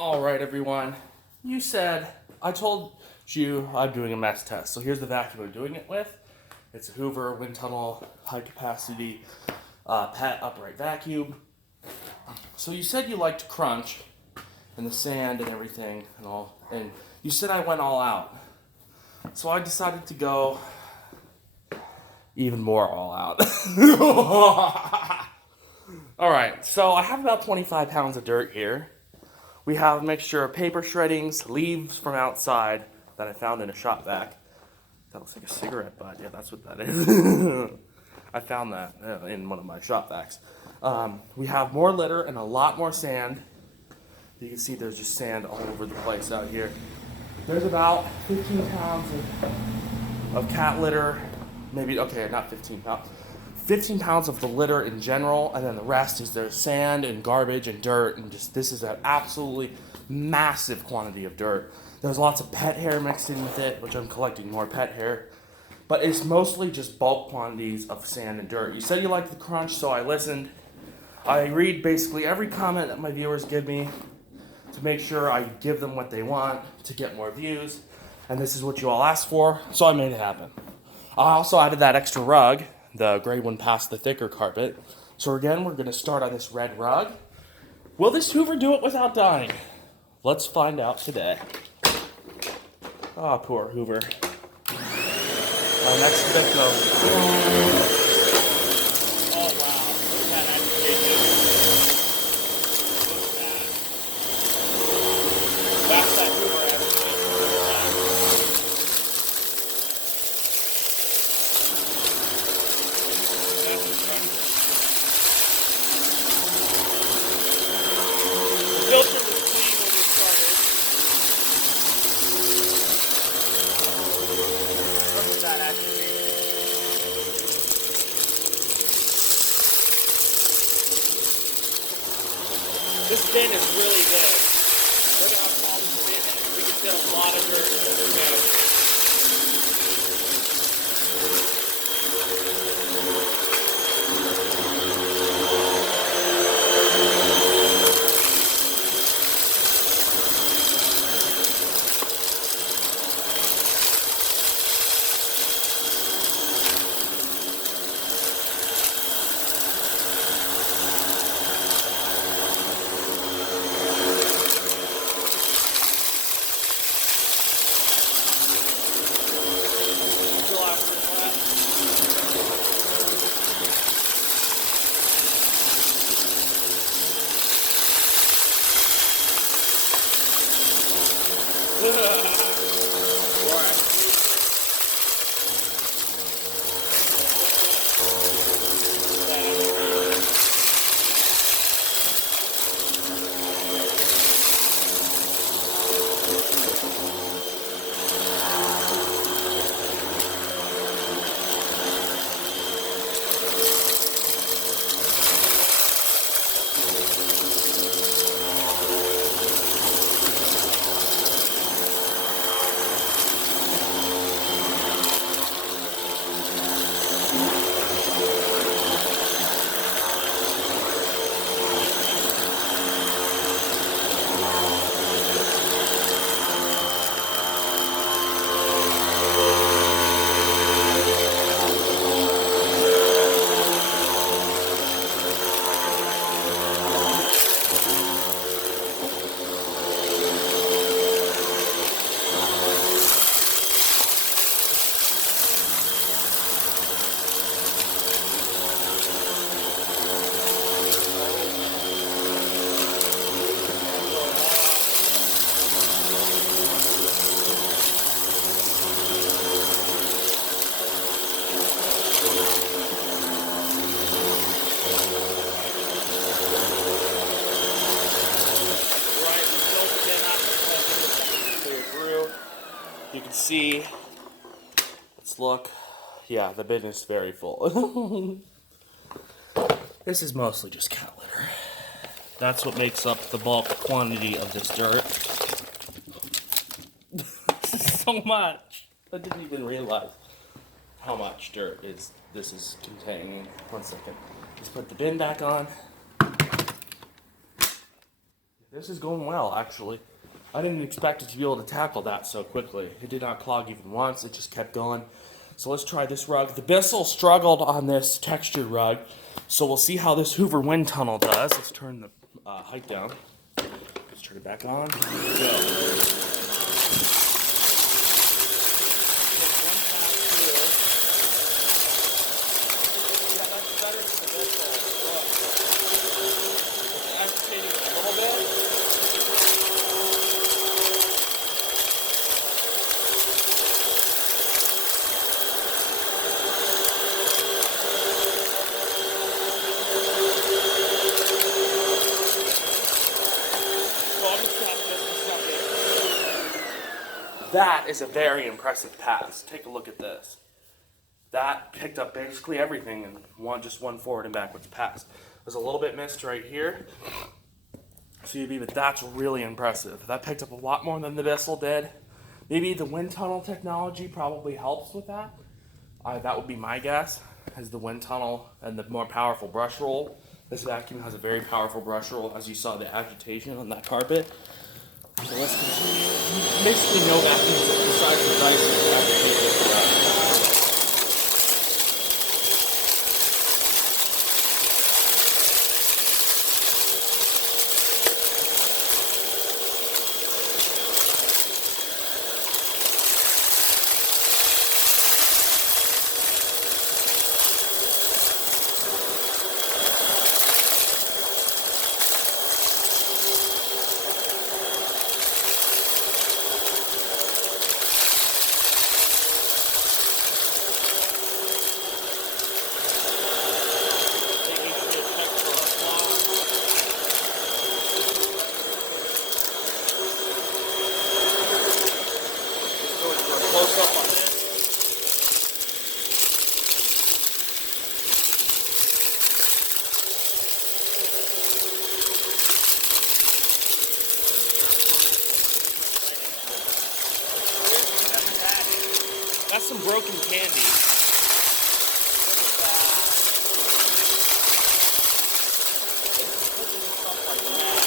All right, everyone. I told you I'm doing a mess test. So here's the vacuum I'm doing it with. It's a Hoover wind tunnel high capacity PET upright vacuum. So you said you like to crunch and the sand and everything and all, and you said I went all out. So I decided to go even more all out. All right, so I have about 25 pounds of dirt here. We have a mixture of paper shreddings, leaves from outside that I found in a shop vac. That looks like a cigarette butt. Yeah, that's what that is. I found that in one of my shop vacs. We have more litter and a lot more sand. You can see there's just sand all over the place out here. There's about 15 pounds of cat litter. Maybe, okay, not 15 pounds. 15 pounds of the litter in general, and then the rest is there's sand and garbage and dirt, and just this is an absolutely massive quantity of dirt. There's lots of pet hair mixed in with it, which I'm collecting more pet hair, but it's mostly just bulk quantities of sand and dirt. You said you liked the crunch, so I listened. I read basically every comment that my viewers give me to make sure I give them what they want to get more views, and this is what you all asked for, so I made it happen. I also added that extra rug, the gray one past the thicker carpet. So again, we're going to start on this red rug. Will this Hoover do it without dying? Let's find out today. Ah, oh, poor Hoover. Our next victim. Oh wow, look at that agitation. Look at that. That's that Hoover agitation. The filter was clean when we started. Look at that agitation. This bin is really big. Look at how small this bin is. We can fit a lot of dirt in this bin. You can see, let's look, yeah, the bin is very full. This is mostly just cat litter. That's what makes up the bulk quantity of this dirt. This is so much. I didn't even realize how much dirt this is containing. 1 second. Let's put the bin back on. This is going well, actually. I didn't expect it to be able to tackle that so quickly. It did not clog even once, it just kept going. So let's try this rug. The Bissell struggled on this textured rug, so we'll see how this Hoover wind tunnel does. Let's turn the height down. Let's turn it back on. Here we go. That is a very impressive pass. Take a look at this. That picked up basically everything in just one forward and backwards pass. There's a little bit missed right here. But that's really impressive. That picked up a lot more than the Bissell did. Maybe the wind tunnel technology probably helps with that. That would be my guess, as the wind tunnel and the more powerful brush roll. This vacuum has a very powerful brush roll, as you saw the agitation on that carpet. So let's continue. Basically no vacuums besides the Dyson agitation. That's some broken candy. Look at that. It's picking this up like mad.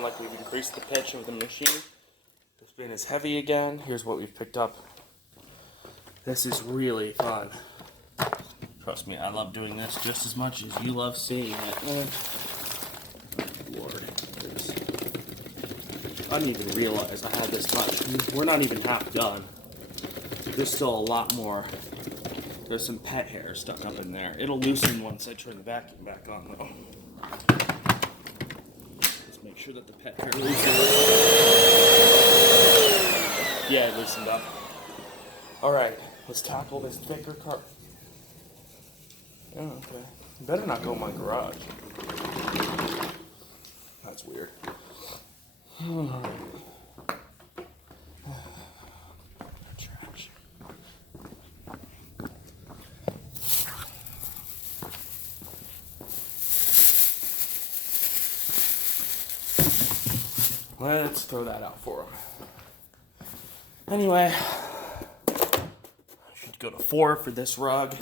Like we've increased the pitch of the machine. The spin is heavy again. Here's what we've picked up. This is really fun. Trust me, I love doing this just as much as you love seeing it. Oh, Lord. I didn't even realize I had this much. We're not even half done. There's still a lot more. There's some pet hair stuck up in there. It'll loosen once I turn the vacuum back on, though. Make sure that the pet hair loosens. Yeah, it loosened up. Alright, let's tackle this thicker carpet. Oh, okay. You better not go in my garage. That's weird. Trash. Let's throw that out for him. Anyway, should go to 4 for this rug.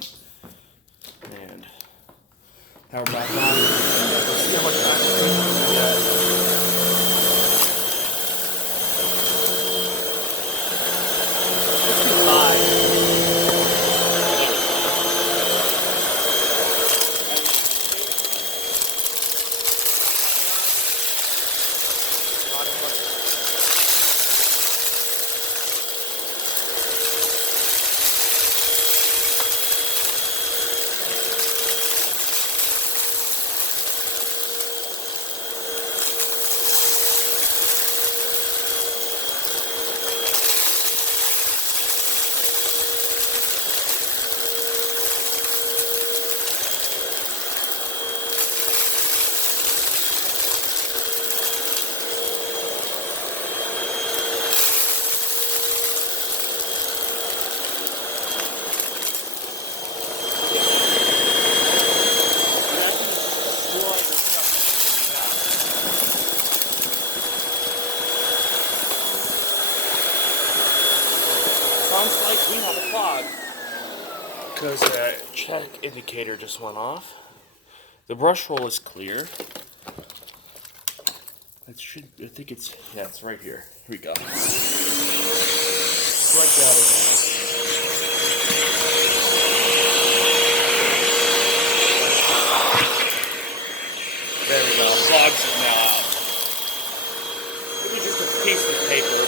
And power back on. Let's see how much back we get. Sounds like we have a clog because the check indicator just went off. The brush roll is clear. It should, I think it's, yeah, it's right here. Here we go. It's right down in there. There we go. Clogs it now out. Maybe just a piece of paper.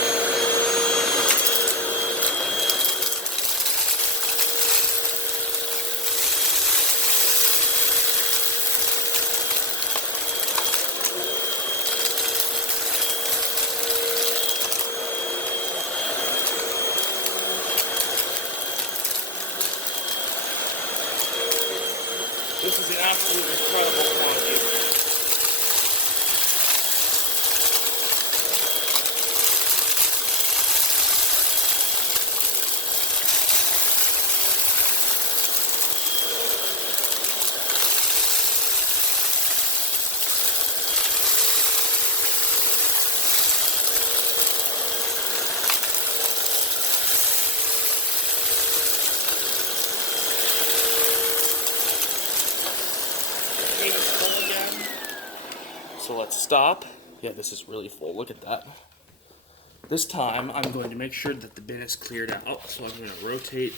This is an absolutely incredible quantity of it. Is full again. So let's stop. Yeah, this is really full. Look at that. This time, I'm going to make sure that the bin is cleared out. So I'm going to rotate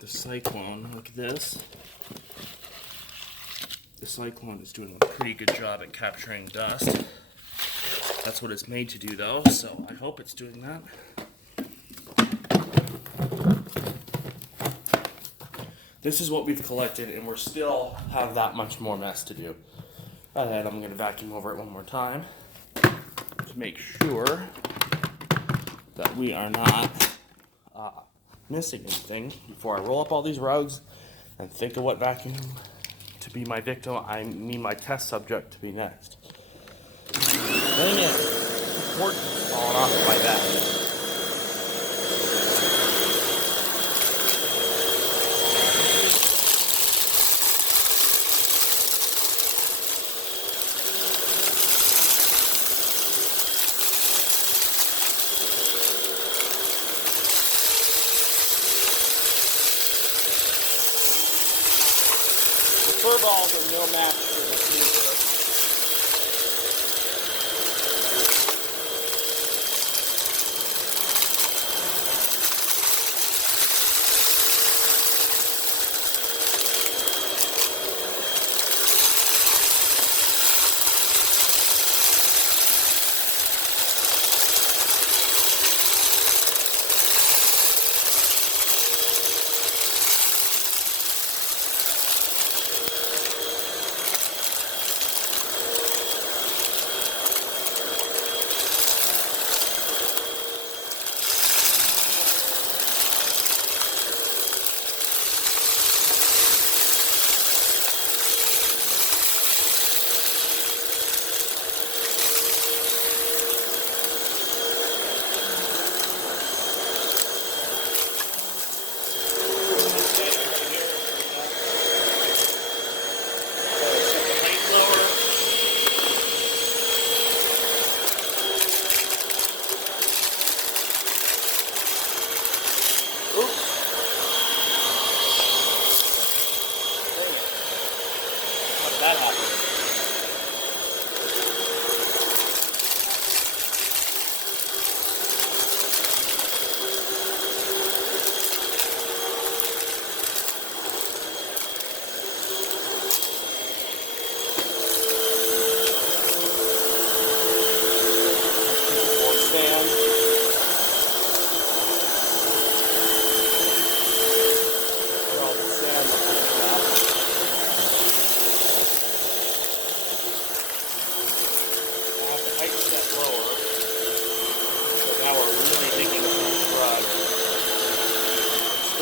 the Cyclone like this. The Cyclone is doing a pretty good job at capturing dust. That's what it's made to do, though. So I hope it's doing that. This is what we've collected, and we're still have that much more mess to do. And I'm going to vacuum over it one more time to make sure that we are not missing anything before I roll up all these rugs and think of what vacuum to be my victim. I mean my test subject to be next. Dang it, the cord is falling off of my back. Fur balls are no match for the Hoover.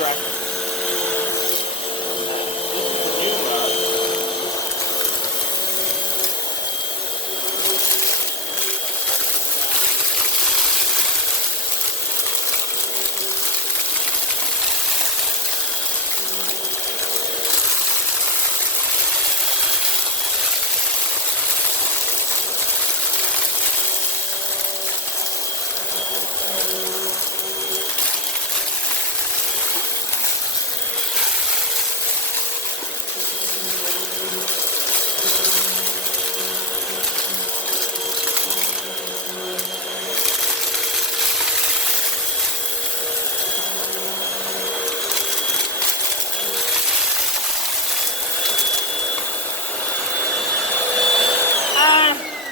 extract. This is the new nut.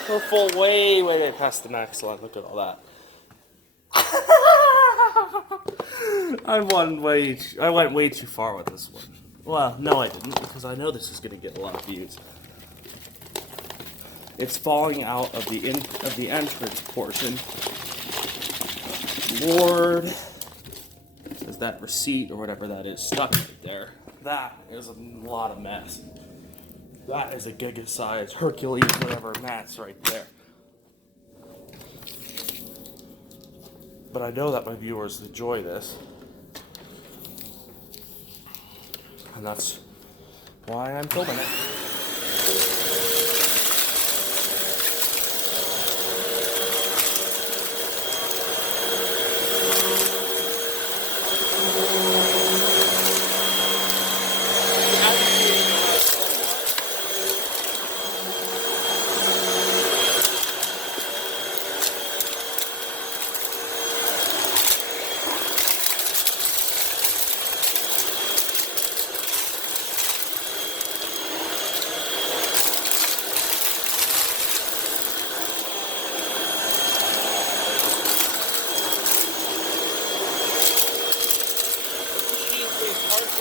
We're full way past the next one. Look at all that. I went way too far with this one. Well, no I didn't, because I know this is going to get a lot of views. It's falling out of the entrance portion. Lord, is that receipt or whatever that is stuck right there? That is a lot of mess. That is a giga-sized Hercules, whatever, mess right there. But I know that my viewers enjoy this. And that's why I'm filming it.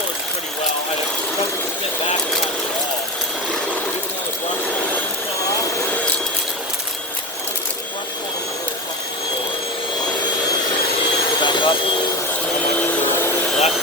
Pretty well. I don't fit back much at all. Even though the brush holders fell off, the brush holders are really comfortable. Go back up. Left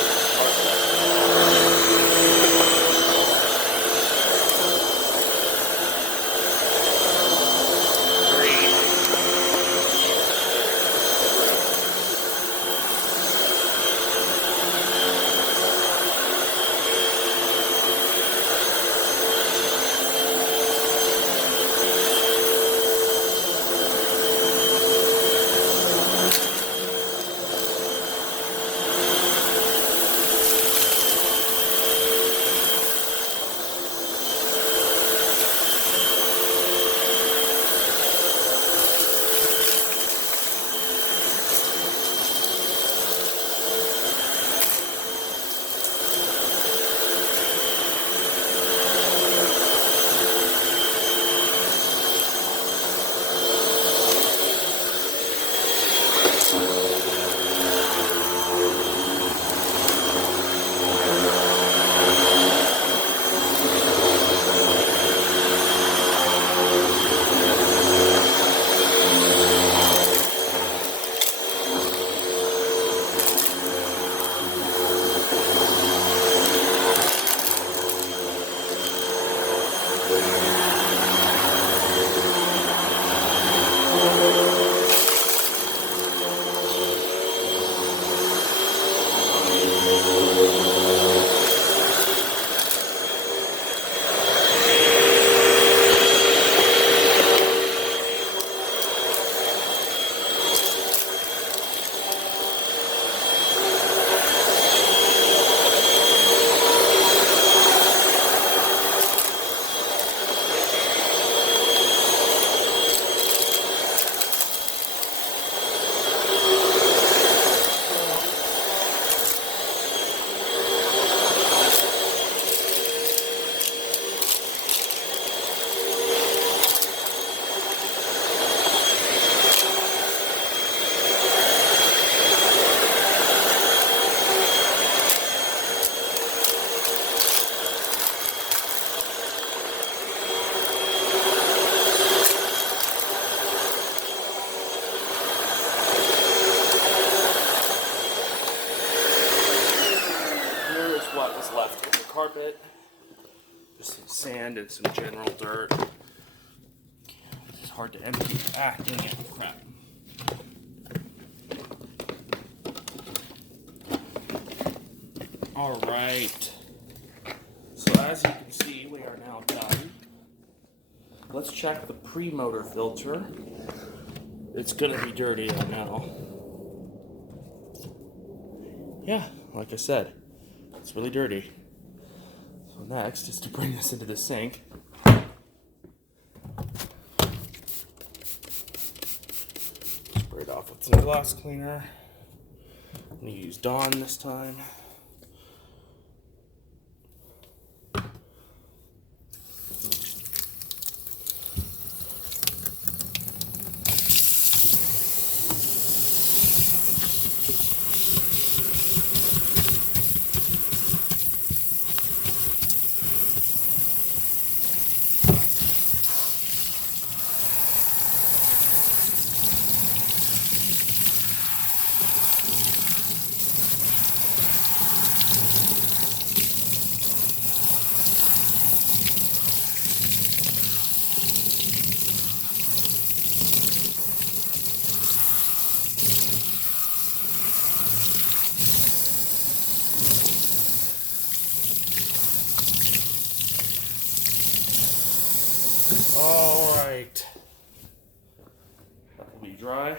what was left of the carpet. Just some sand and some general dirt. It's hard to empty. Ah, dang it. Crap. Alright. So as you can see, we are now done. Let's check the pre-motor filter. It's gonna be dirty now. Yeah, like I said, it's really dirty. So next is to bring this into the sink. Spray it off with some glass cleaner. I'm gonna use Dawn this time. Alright. That will be dry.